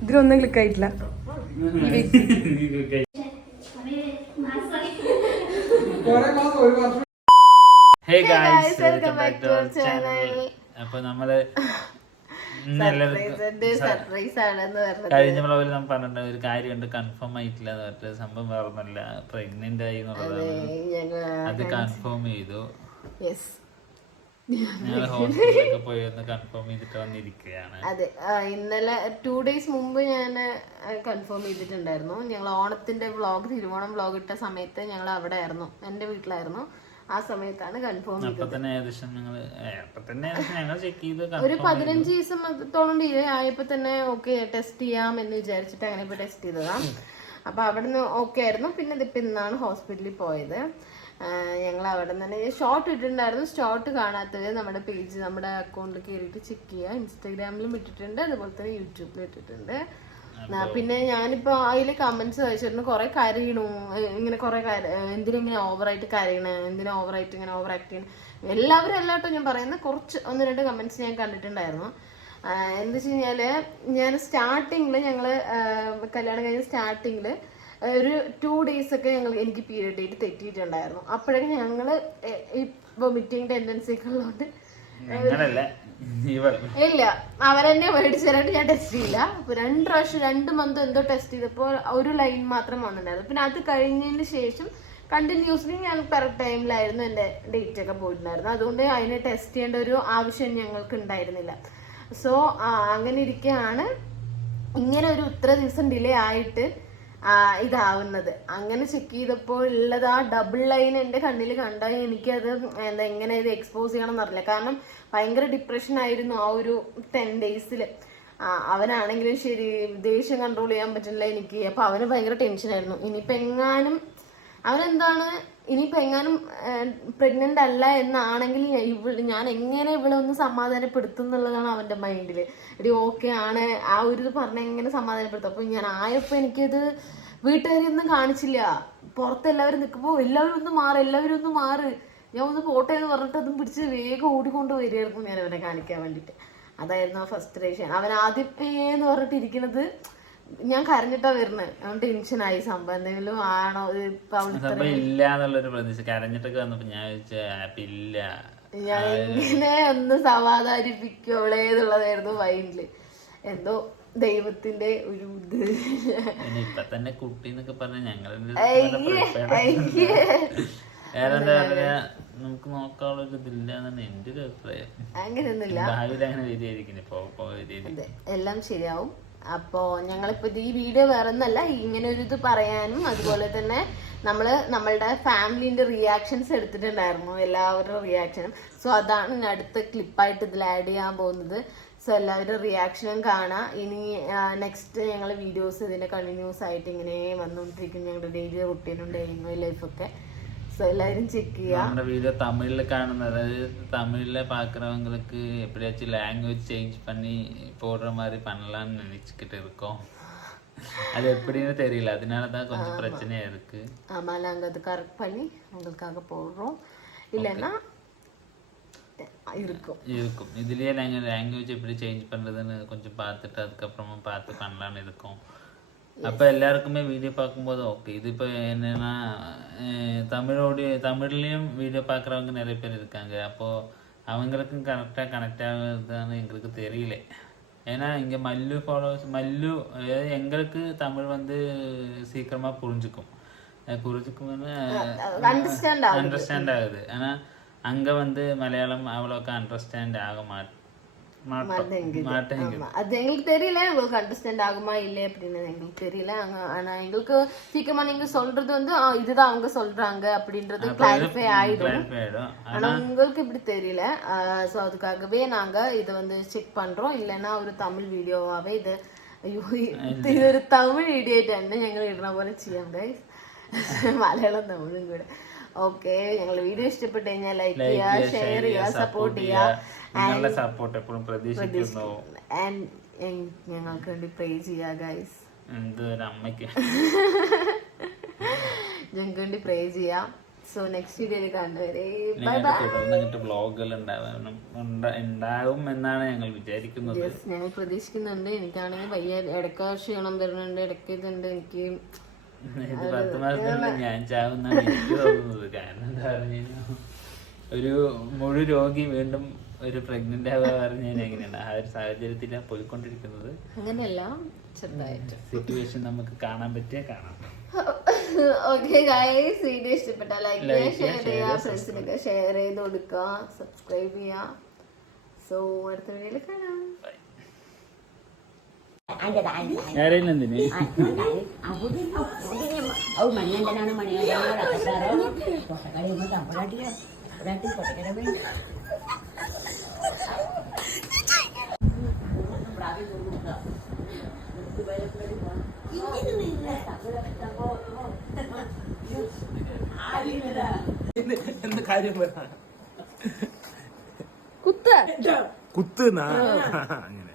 ഇതിലൊന്നും ക്ലിക്ക് ആയിട്ടില്ല. Hey guys, welcome back to our channel. അപ്പൊ നമ്മള് കഴിഞ്ഞ വ്ളോഗിൽ നമ്മൾ പറഞ്ഞിട്ട് ഒരു കാര്യമുണ്ട്, കൺഫേം ആയിട്ടില്ല എന്ന് പറഞ്ഞിട്ട്. സംഭവം വേറൊന്നുമല്ല, പ്രഗ്നന്റ് ആയി എന്നുള്ളതാണ്. അത് കൺഫേം ചെയ്തു. ഞങ്ങൾ ഹോസ്പിറ്റലിലൊക്കെ പോയി ഒന്ന് കൺഫേം ചെയ്തിട്ട് വന്നിരിക്കുകയാണ്. അതെ, ഇന്നലെ 2 days മുമ്പ് ഞാൻ കൺഫേം ചെയ്തിട്ടുണ്ടായിരുന്നു. ഞങ്ങൾ ഓണത്തിന്റെ വ്ളോഗ്, തിരുവോണം വ്ളോഗ് ഇട്ട സമയത്ത് ഞങ്ങൾ അവിടെ ആയിരുന്നു, എന്റെ വീട്ടിലായിരുന്നു. ആ സമയത്താണ് കൺഫേം ചെയ്തത്. ഒരു 15 ദിവസത്തോളം ഡിലേ ആയപ്പോ തന്നെ ഓക്കെ ടെസ്റ്റ് ചെയ്യാം എന്ന് വിചാരിച്ചിട്ട് അങ്ങനെ ഇപ്പൊ ടെസ്റ്റ് ചെയ്തതാണ്. അപ്പൊ അവിടെ നിന്ന് ഓക്കെ ആയിരുന്നു. പിന്നെ ഇതിപ്പോ ഇന്നാണ് ഹോസ്പിറ്റലിൽ പോയത്. ഞങ്ങൾ അവിടെ നിന്ന് തന്നെ ഷോർട്ട് ഇട്ടിട്ടുണ്ടായിരുന്നു. ഷോർട്ട് കാണാത്തത് നമ്മുടെ പേജ്, നമ്മുടെ അക്കൗണ്ടിൽ കയറിയിട്ട് ചെക്ക് ചെയ്യുക. ഇൻസ്റ്റാഗ്രാമിലും ഇട്ടിട്ടുണ്ട്, അതുപോലെ തന്നെ യൂട്യൂബിലും ഇട്ടിട്ടുണ്ട്. പിന്നെ ഞാനിപ്പോ അതില് കമന്റ്സ് വായിച്ചിരുന്നു, കുറെ കരയണു, ഇങ്ങനെ കുറെ എന്തിനെങ്ങനെ ഓവറായിട്ട് കരയണ, എന്തിനാ ഓവറായിട്ട് ഇങ്ങനെ ഓവർ ആക്ട് ചെയ്യണം. എല്ലാവരും എല്ലാട്ടോ ഞാൻ പറയുന്നത്, കുറച്ച് 1-2 കമന്റ്സ് ഞാൻ കണ്ടിട്ടുണ്ടായിരുന്നു. എന്താ വെച്ച് കഴിഞ്ഞാല്, ഞാൻ സ്റ്റാർട്ടിങ്ങില് ഞങ്ങള് കല്യാണം കഴിഞ്ഞ സ്റ്റാർട്ടിങ്ങില് ഒരു 2 days ഒക്കെ എനിക്ക് പീരിയഡ് ഡേറ്റ് തെറ്റിയിട്ടുണ്ടായിരുന്നു. അപ്പോഴൊക്കെ ഞങ്ങള് വൊമിറ്റിംഗ് ടെൻഡൻസി ഒക്കെ ഉള്ളതുകൊണ്ട് ഇല്ല, അവരെന്നെ മേടിച്ചു തരാണ്ട് ഞാൻ ടെസ്റ്റ് ചെയ്യില്ല. 2 പ്രാവശ്യം 2 month എന്തോ ടെസ്റ്റ് ചെയ്തപ്പോൾ ഒരു ലൈൻ മാത്രം വന്നിട്ടുണ്ടായിരുന്നു. പിന്നെ അത് കഴിഞ്ഞതിന് ശേഷം കണ്ടിന്യൂസ്ലി ഞാൻ കറക്റ്റ് ടൈമിലായിരുന്നു എന്റെ ഡേറ്റ് ഒക്കെ പോയിട്ടുണ്ടായിരുന്നു. അതുകൊണ്ട് അതിനെ ടെസ്റ്റ് ചെയ്യേണ്ട ഒരു ആവശ്യം ഞങ്ങൾക്ക് ഉണ്ടായിരുന്നില്ല. സോ അങ്ങനെ ഇരിക്കുകയാണ് ഇങ്ങനെ ഒരു ഇത്ര ദിവസം ഡിലേ ആയിട്ട് ഇതാവുന്നത്. അങ്ങനെ ചെക്ക് ചെയ്തപ്പോൾ ഉള്ളത് ആ ഡബിൾ ലൈൻ എന്റെ കണ്ണിൽ കണ്ടാൽ എനിക്കത് എങ്ങനെ ഇത് എക്സ്പോസ് ചെയ്യണം എന്നറിയില്ല. കാരണം ഭയങ്കര ഡിപ്രഷൻ ആയിരുന്നു ആ ഒരു 10 days. അവനാണെങ്കിലും ശരി, ദേഷ്യം കൺട്രോൾ ചെയ്യാൻ പറ്റില്ല എനിക്ക്. അപ്പൊ അവന് ഭയങ്കര ടെൻഷനായിരുന്നു. ഇനിയിപ്പോ എങ്ങാനും പ്രഗ്നന്റ് അല്ല എന്നാണെങ്കിൽ ഞാൻ എങ്ങനെ ഇവളെ ഒന്ന് സമാധാനപ്പെടുത്തും എന്നുള്ളതാണ് അവന്റെ മൈൻഡില്. എടി ഓക്കെ ആണ്, ആ ഒരു പറഞ്ഞ എങ്ങനെ സമാധാനപ്പെടുത്തും. അപ്പൊ ഞാൻ ആയപ്പോ എനിക്കത് വീട്ടുകാരെയൊന്നും കാണിച്ചില്ല. പുറത്തെല്ലാവരും നിൽക്കുമ്പോ എല്ലാവരും ഒന്ന് മാറ്, ഞാൻ ഒന്ന് പോട്ടെ എന്ന് പറഞ്ഞിട്ട് അതും പിടിച്ച് വേഗം ഓടിക്കൊണ്ട് വരികയായിരുന്നു ഞാൻ അവനെ കാണിക്കാൻ വേണ്ടിട്ട്. അതായിരുന്നു ആ ഫസ്ട്രേഷൻ. അവൻ ആദ്യം എന്ന് പറഞ്ഞിട്ട് ഇരിക്കുന്നത്, ഞാൻ കരഞ്ഞിട്ടാ വരുന്നത്. അവൻ ടെൻഷനായി. സംഭവം എന്തെങ്കിലും ആണോ ഞാൻ ഇങ്ങനെ ഒന്ന് സമാധാനിപ്പിക്കോളേ എന്നുള്ളതായിരുന്നു മൈൻഡില്. എന്തോ ദൈവത്തിന്റെ ഒരു ഇത്. നമുക്ക് നോക്കാനുള്ള ഇതില്ലാന്നാണ് എന്റെ ഒരു അഭിപ്രായം. അങ്ങനെയൊന്നുമില്ല, എല്ലാം ശരിയാവും. അപ്പോ ഞങ്ങളിപ്പോ ഈ വീഡിയോ വേറെ ഒന്നല്ല, ഇങ്ങനെ ഒരു ഇത് പറയാനും അതുപോലെ തന്നെ നമ്മളുടെ ഫാമിലിന്റെ റിയാക്ഷൻസ് എടുത്തിട്ടുണ്ടായിരുന്നു, എല്ലാവരുടെ റിയാക്ഷനും. സോ അതാണ് അടുത്ത ക്ലിപ്പായിട്ട് ഇതിൽ ആഡ് ചെയ്യാൻ പോകുന്നത്. സോ എല്ലാവരുടെ റിയാക്ഷനും കാണാം. ഇനി നെക്സ്റ്റ് ഞങ്ങൾ വീഡിയോസ് ഇതിന്റെ കണ്ടിന്യൂസ് ആയിട്ട് ഇങ്ങനെ വന്നുകൊണ്ടിരിക്കും, ഞങ്ങളുടെ ഡെയിലി റൂട്ടീനും ഡെയിലി ലൈഫൊക്കെ. സോ എല്ലാവരും ചെക്ക് ചെയ്യാം. നമ്മുടെ വീഡിയോ തമിഴിൽ കാണുന്നത്, അതായത് തമിഴിലെ பார்க்குறவங்களுக்கு எப்படியாச்சும் லாங்குவேஜ் சேஞ்ச் பண்ணி போடுற மாதிரி பண்ணலாம்னு நினைச்சுக்கிட்டு இருக்கோம். அது எப்படின்னு தெரியல, அதனால தான் கொஞ்சம் பிரச்சனையா இருக்கு. ஆமா, நாங்க அது கரெக்ட் பண்ணி உங்களுக்காக போடுறோம். இல்லைன்னா இருக்கும் இதுலயே நாங்க லாங்குவேஜ் எப்படி சேஞ்ச் பண்றதுன்னு கொஞ்சம் பார்த்துட்டு அதுக்கப்புறமா பார்த்து பண்ணலாம்னு இருக்கோம். அப்போ எல்லாருக்குமே வீடியோ பார்க்கும்போது ஓகே. இது இப்போ என்னன்னா தமிழ்லேயும் வீடியோ பார்க்குறவங்க நிறைய பேர் இருக்காங்க. அப்போது அவங்களுக்கும் கரெக்டாக கனெக்ட் ஆகுதுன்னு எங்களுக்கு தெரியல. ஏன்னா இங்கே மல்லு ஃபாலோவர்ஸ் அதாவது எங்களுக்கு தமிழ் வந்து சீக்கிரமாக புரிஞ்சுக்கும்னு அண்டர்ஸ்டாண்ட் ஆகுது. ஆனால் அங்கே வந்து மலையாளம் அவ்வளோக்கா அண்டர்ஸ்டாண்ட் ஆக மாட்டேங்குது. அது எங்களுக்கு தெரியல, உங்களுக்கு அண்டர்ஸ்டாண்ட் ஆகுமா இல்லை அப்படின்னு எங்களுக்கு தெரியல. ஆனா எங்களுக்கு சீக்கிரமா நீங்க சொல்றது வந்து இதுதான் அவங்க சொல்றாங்க அப்படின்றது கிளாரிஃபை ஆயிடும். ஆனா உங்களுக்கு இப்படி தெரியல. ஸோ அதுக்காகவே நாங்க இதை வந்து செக் பண்றோம். இல்லைன்னா ஒரு தமிழ் വീഡിയോവാവേ ഇത്. അയ്യോ, ഇതൊരു തമിഴ് വീഡിയോ ആയിട്ടാണ് ഞങ്ങൾ ഇടുന്ന പോലെ ചെയ്യാം ഗൈസ്, മലയാളം തമിഴും കൂടെ. ഓക്കെ, ഞങ്ങൾ വീഡിയോ ഇഷ്ടപ്പെട്ടു കഴിഞ്ഞാൽ ലൈക്ക് ചെയ്യുക, ഷെയർ ചെയ്യുക, സപ്പോർട്ട് ചെയ്യുക. ഞങ്ങൾക്ക് വേണ്ടി പ്രേ ചെയ്യുക ഗൈസ്. ഞങ്ങൾക്ക് വേണ്ടി പ്രേ ചെയ്യാം. സോ നെക്സ്റ്റ് വീഡിയോയിൽ കാണുന്നവരെ ബൈ ഞങ്ങൾക്ക് ബൈ. തുടർന്ന് അങ്ങനത്തെ വ്ളോഗുകൾ ഉണ്ടാകും എന്നാണ് ഞങ്ങൾ വിചാരിക്കുന്നത്. ഞങ്ങൾ പ്രതീക്ഷിക്കുന്നുണ്ട്. എനിക്കാണെങ്കിൽ വയ്യ, ഇടയ്ക്ക് ക്ഷീണം വരുന്നുണ്ട്, ഇടയ്ക്ക് ഇതുണ്ട്. എനിക്ക് ഇത് 10 മാസത്തിനുള്ളിൽ ഞാൻ ചാവുന്നാണ് എനിക്ക് തോന്നുന്നത്. കാരണം എന്താ പറഞ്ഞു കഴിഞ്ഞാൽ ഒരു മുഴു രോഗി വീണ്ടും ഒരു പ്രഗ്നന്റ് ആവുക പറഞ്ഞു കഴിഞ്ഞാൽ എങ്ങനെയാണ് ആ ഒരു സാഹചര്യത്തിലാണ് പോയിക്കൊണ്ടിരിക്കുന്നത്. അങ്ങനെയല്ല, ചെറുതായിട്ട് സിറ്റുവേഷൻ നമുക്ക് കാണാൻ പറ്റിയാൽ കാണാം. ഓക്കെ ഗൈസ്, വീഡിയോ ഇഷ്ടപ്പെട്ടാൽ ലൈക്ക് ചെയ്യുക, ഷെയർ ചെയ്യുക, ഫ്രണ്ട്സിനൊക്കെ ഷെയർ ചെയ്ത് കൊടുക്കുക, സബ്സ്ക്രൈബ് ചെയ്യുക. സോ അടുത്ത വീഡിയോയിൽ കാണാം. ആരെയും എന്തിന് മണിയണ്ടനാണ് മണിയണ്ടനാണ് തമ്പളാട്ടിയോ കൊട്ടക്കട വേണ്ട എന്ത് കാര്യം പറ കുത്തുന്നാ അങ്ങനെ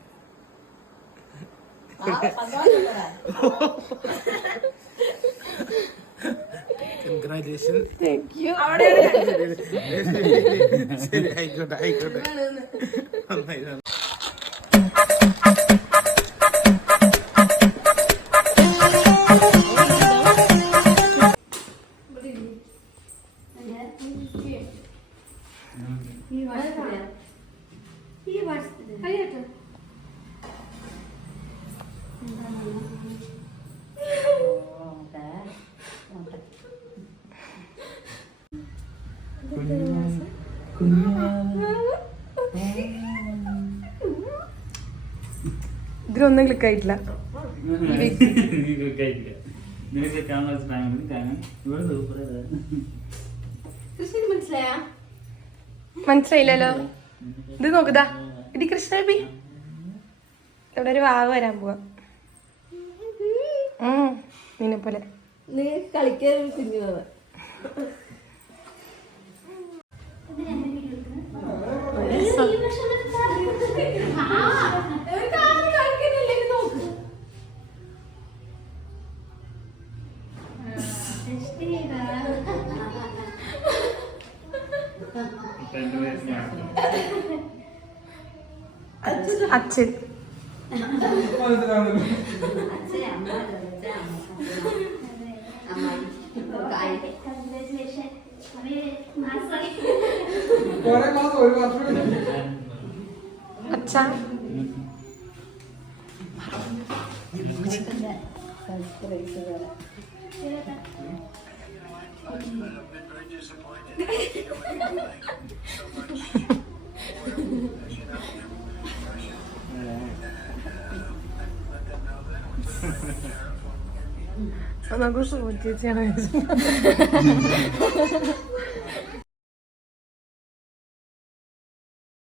കൺഗ്രാജുലേഷൻ. ശരി, ആയിക്കോട്ടെ ആയിക്കോട്ടെ. ഇതിലൊന്നും ക്ലിക്ക് ആയിട്ടില്ല. നിനക്ക് കാണാൻ കാണാൻ ഇവിടെ മനസ്സിലായാ? മനസ്സിലായില്ലല്ലോ. ഇത് നോക്കുതാ, ഇടി കൃഷ്ണബി ഇവിടെ ഒരു വാവ് വരാൻ പോവാ. നിന്നെ പോലെ നീ കളിക്കാൻ കുഞ്ഞു പോവാ. അച്ഛൻ അച്ഛാ നമുക്ക് ചേച്ചിയാണ്